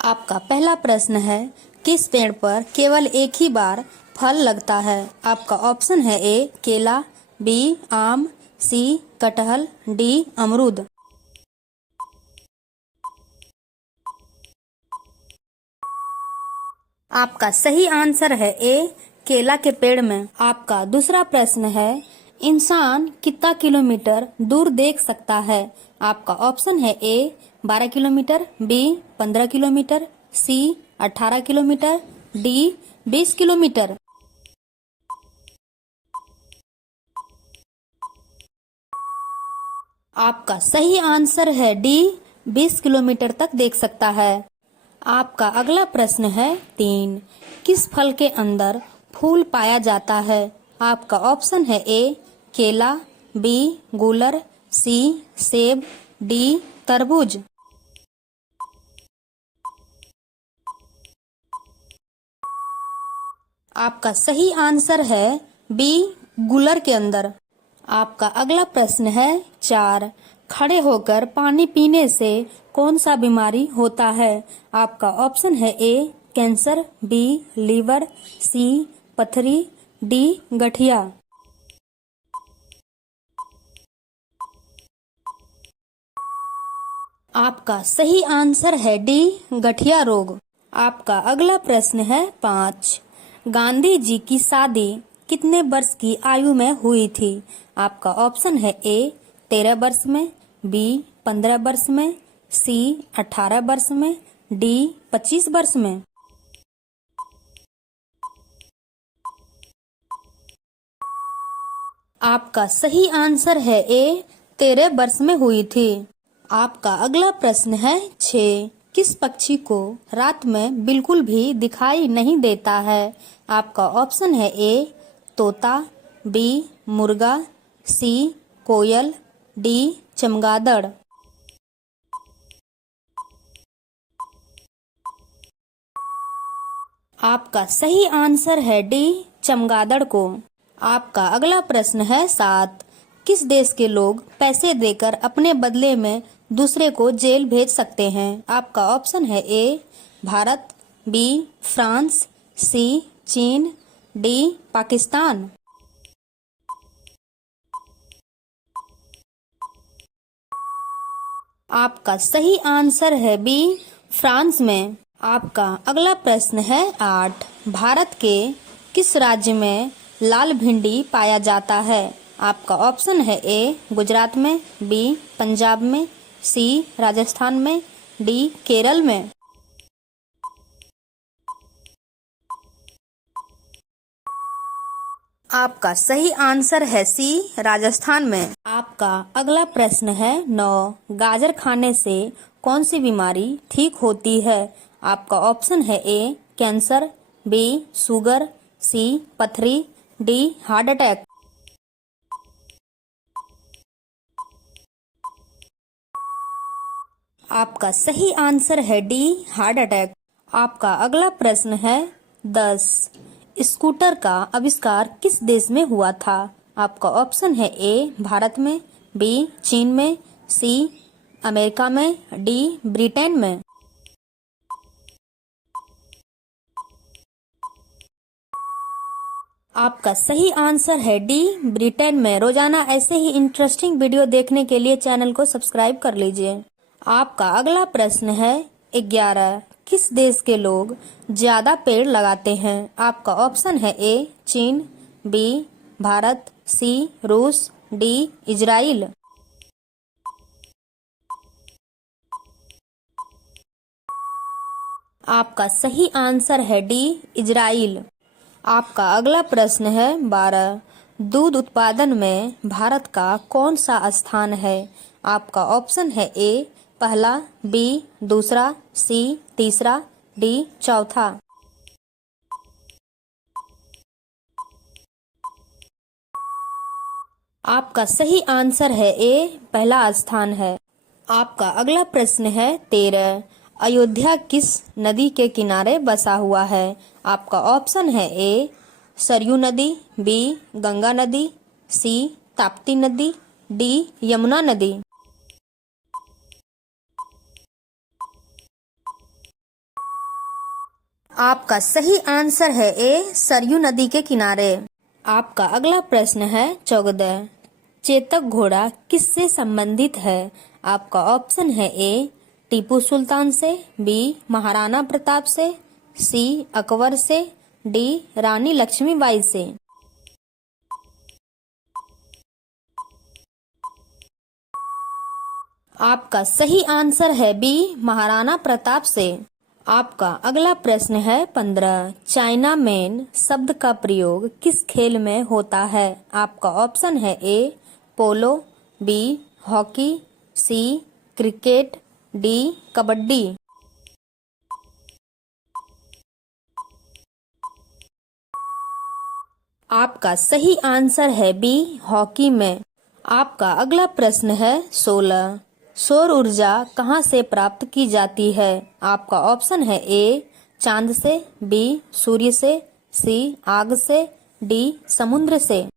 आपका पहला प्रश्न है, किस पेड़ पर केवल एक ही बार फल लगता है? आपका ऑप्शन है ए केला, बी आम, सी कटहल, डी अमरूद। आपका सही आंसर है ए केला के पेड़ में। आपका दूसरा प्रश्न है, इंसान कितना किलोमीटर दूर देख सकता है? आपका ऑप्शन है ए 12 किलोमीटर, बी 15 किलोमीटर, सी 18 किलोमीटर, डी 20 किलोमीटर। आपका सही आंसर है डी 20 किलोमीटर तक देख सकता है। आपका अगला प्रश्न है 3, किस फल के अंदर फूल पाया जाता है? आपका ऑप्शन है ए केला, बी गूलर, सी सेब, डी तरबूज। आपका सही आंसर है बी गूलर के अंदर। आपका अगला प्रश्न है 4, खड़े होकर पानी पीने से कौन सा बीमारी होता है? आपका ऑप्शन है ए कैंसर, बी लीवर, सी पथरी, डी गठिया। आपका सही आंसर है डी गठिया रोग। आपका अगला प्रश्न है 5, गांधी जी की शादी कितने वर्ष की आयु में हुई थी? आपका ऑप्शन है ए 13 वर्ष में, बी 15 वर्ष में, सी 18 वर्ष में, डी 25 वर्ष में। आपका सही आंसर है ए 13 वर्ष में हुई थी। आपका अगला प्रश्न है 6, किस पक्षी को रात में बिल्कुल भी दिखाई नहीं देता है? आपका ऑप्शन है ए तोता, बी मुर्गा, सी कोयल, डी चमगादड़। आपका सही आंसर है डी चमगादड़ को। आपका अगला प्रश्न है 7, किस देश के लोग पैसे देकर अपने बदले में दूसरे को जेल भेज सकते हैं? आपका ऑप्शन है ए भारत, बी फ्रांस, सी चीन, डी पाकिस्तान। आपका सही आंसर है बी फ्रांस में। आपका अगला प्रश्न है 8, भारत के किस राज्य में लाल भिंडी पाया जाता है? आपका ऑप्शन है ए गुजरात में, बी पंजाब में, सी राजस्थान में, डी केरल में। आपका सही आंसर है सी राजस्थान में। आपका अगला प्रश्न है 9, गाजर खाने से कौन सी बीमारी ठीक होती है? आपका ऑप्शन है ए कैंसर, बी शुगर, सी पथरी, डी हार्ट अटैक। आपका सही आंसर है डी हार्ट अटैक। आपका अगला प्रश्न है 10, स्कूटर का आविष्कार किस देश में हुआ था? आपका ऑप्शन है ए भारत में, बी चीन में, सी अमेरिका में, डी ब्रिटेन में। आपका सही आंसर है डी ब्रिटेन में। रोजाना ऐसे ही इंटरेस्टिंग वीडियो देखने के लिए चैनल को सब्सक्राइब कर लीजिए। आपका अगला प्रश्न है 11, किस देश के लोग ज्यादा पेड़ लगाते हैं? आपका ऑप्शन है ए चीन, बी भारत, सी रूस, डी इजराइल। आपका सही आंसर है डी इजराइल। आपका अगला प्रश्न है 12, दूध उत्पादन में भारत का कौन सा स्थान है? आपका ऑप्शन है ए पहला, बी दूसरा, सी तीसरा, डी चौथा। आपका सही आंसर है ए पहला स्थान है। आपका अगला प्रश्न है 13, अयोध्या किस नदी के किनारे बसा हुआ है? आपका ऑप्शन है ए सरयू नदी, बी गंगा नदी, सी ताप्ती नदी, डी यमुना नदी। आपका सही आंसर है ए, सरयू नदी के किनारे। आपका अगला प्रश्न है 14। चेतक घोड़ा किससे संबंधित है? आपका ऑप्शन है ए, टीपू सुल्तान से, बी, महाराणा प्रताप से, सी, अकबर से, डी, रानी लक्ष्मीबाई से। आपका सही आंसर है बी, महाराणा प्रताप से। आपका अगला प्रश्न है 15। चाइना मैन शब्द का प्रयोग किस खेल में होता है? आपका ऑप्शन है ए, पोलो, बी, हॉकी, सी, क्रिकेट, डी, कबड्डी। आपका सही आंसर है बी, हॉकी में। आपका अगला प्रश्न है 16। सौर ऊर्जा कहाँ से प्राप्त की जाती है? आपका ऑप्शन है ए, चांद से, बी, सूर्य से, सी, आग से, डी, समुद्र से।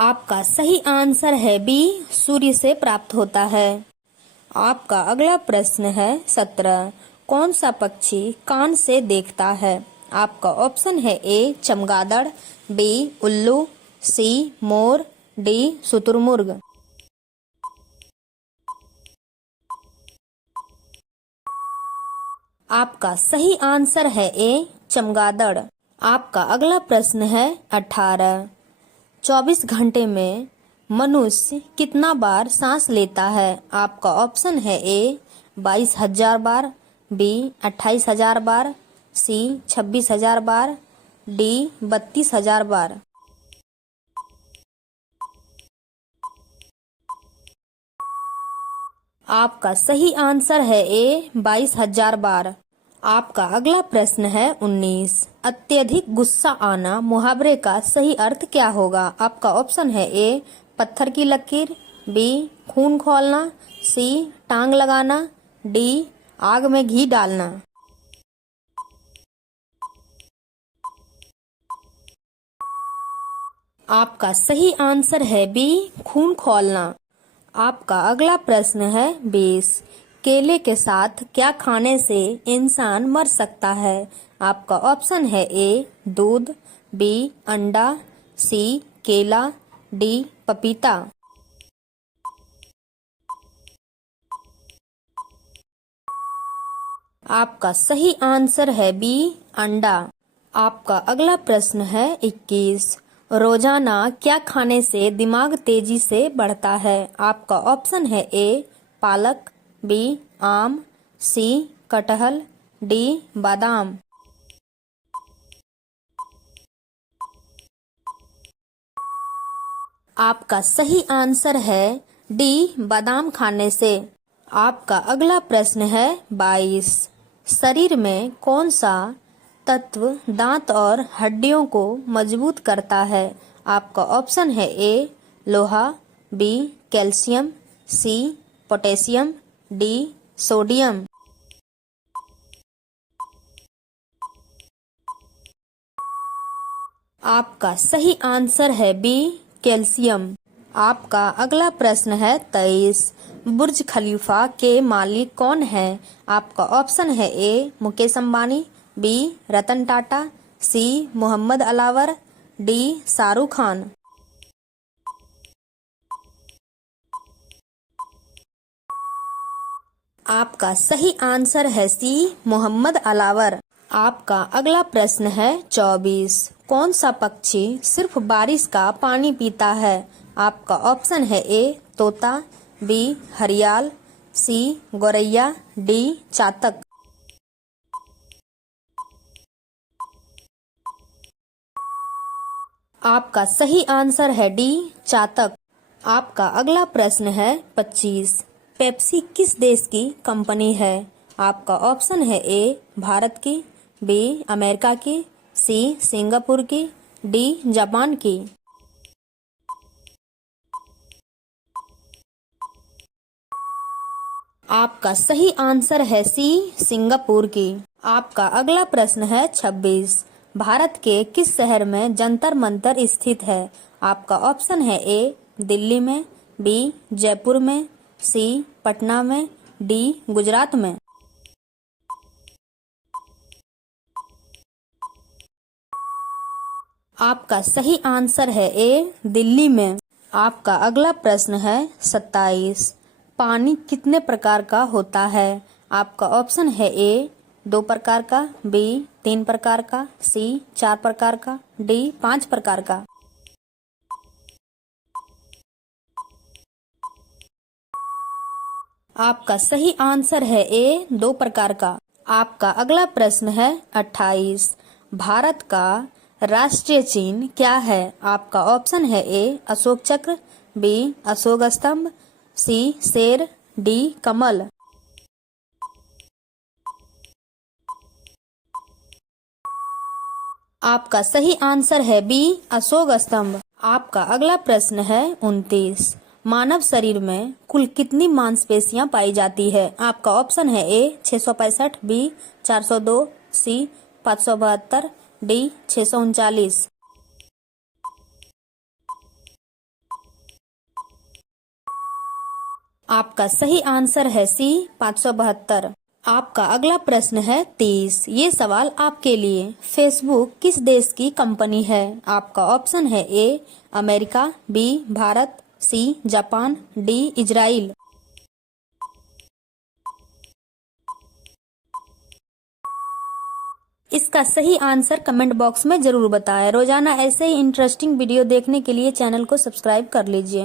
आपका सही आंसर है बी, सूर्य से प्राप्त होता है। आपका अगला प्रश्न है 17। कौन सा पक्षी कान से देखता है? आपका ऑप्शन है ए, चमगादड़, बी, उल्लू, सी, मोर, डी, शुतुरमुर्ग। आपका सही आंसर है ए, चमगादड़। आपका अगला प्रश्न है 18। 24 घंटे में मनुष्य कितना बार सांस लेता है? आपका ऑप्शन है ए, 22,000 बार, बी, 28,000 बार, सी, 26,000 बार, डी, 32,000 बार। आपका सही आंसर है ए, 22,000 बार। आपका अगला प्रश्न है 19। अत्यधिक गुस्सा आना मुहावरे का सही अर्थ क्या होगा? आपका ऑप्शन है ए, पत्थर की लकीर, बी, खून खौलना, सी, टांग लगाना, डी, आग में घी डालना। आपका सही आंसर है बी, खून खौलना। आपका अगला प्रश्न है 20। केले के साथ क्या खाने से इंसान मर सकता है? आपका ऑप्शन है ए, दूध, बी, अंडा, सी, केला, डी, पपीता। आपका सही आंसर है बी, अंडा। आपका अगला प्रश्न है 21। रोजाना क्या खाने से दिमाग तेजी से बढ़ता है? आपका ऑप्शन है ए, पालक, बी, आम, सी, कटहल, डी, बादाम। आपका सही आंसर है डी, बादाम खाने से। आपका अगला प्रश्न है 22। शरीर में कौन सा तत्व दांत और हड्डियों को मजबूत करता है? आपका ऑप्शन है ए, लोहा, बी, कैल्शियम, सी, पोटेशियम, डी, सोडियम। आपका सही आंसर है बी, कैल्शियम। आपका अगला प्रश्न है 23। बुर्ज खलीफा के मालिक कौन है? आपका ऑप्शन है ए, मुकेश अंबानी, बी, रतन टाटा, सी, मोहम्मद अलावर, डी, शाहरुख खान। आपका सही आंसर है सी, मोहम्मद अलावर। आपका अगला प्रश्न है 24। कौन सा पक्षी सिर्फ बारिश का पानी पीता है? आपका ऑप्शन है ए, तोता, बी, हरियाल, सी, गौरैया, डी, चातक। आपका सही आंसर है डी, चातक। आपका अगला प्रश्न है 25। पेप्सी किस देश की कंपनी है? आपका ऑप्शन है ए, भारत की, बी, अमेरिका की, सी, सिंगापुर की, डी, जापान की। आपका सही आंसर है सी, सिंगापुर की। आपका अगला प्रश्न है 26। भारत के किस शहर में जंतर मंतर स्थित है? आपका ऑप्शन है ए, दिल्ली में, बी, जयपुर में, सी, पटना में, डी गुजरात में। आपका सही आंसर है ए दिल्ली में। आपका अगला प्रश्न है 27। पानी कितने प्रकार का होता है? आपका ऑप्शन है ए 2 प्रकार का, बी 3 प्रकार का, सी 4 प्रकार का, डी 5 प्रकार का। आपका सही आंसर है ए 2 प्रकार का। आपका अगला प्रश्न है 28। भारत का राष्ट्रीय चिन्ह क्या है? आपका ऑप्शन है ए अशोक चक्र, बी अशोक स्तंभ, सी शेर, डी कमल। आपका सही आंसर है बी अशोक स्तंभ। आपका अगला प्रश्न है 29। मानव शरीर में कुल कितनी मांसपेशियां पाई जाती है? आपका ऑप्शन है ए 665, बी 402, सी 572, डी 639। आपका सही आंसर है सी 572। आपका अगला प्रश्न है 30। ये सवाल आपके लिए। फेसबुक किस देश की कंपनी है? आपका ऑप्शन है A America, B Bharat, C Japan, D Israel. इसका सही आंसर कमेंट बॉक्स में जरूर बताएं। रोजाना ऐसे ही इंटरेस्टिंग वीडियो देखने के लिए चैनल को सब्सक्राइब कर लीजिए।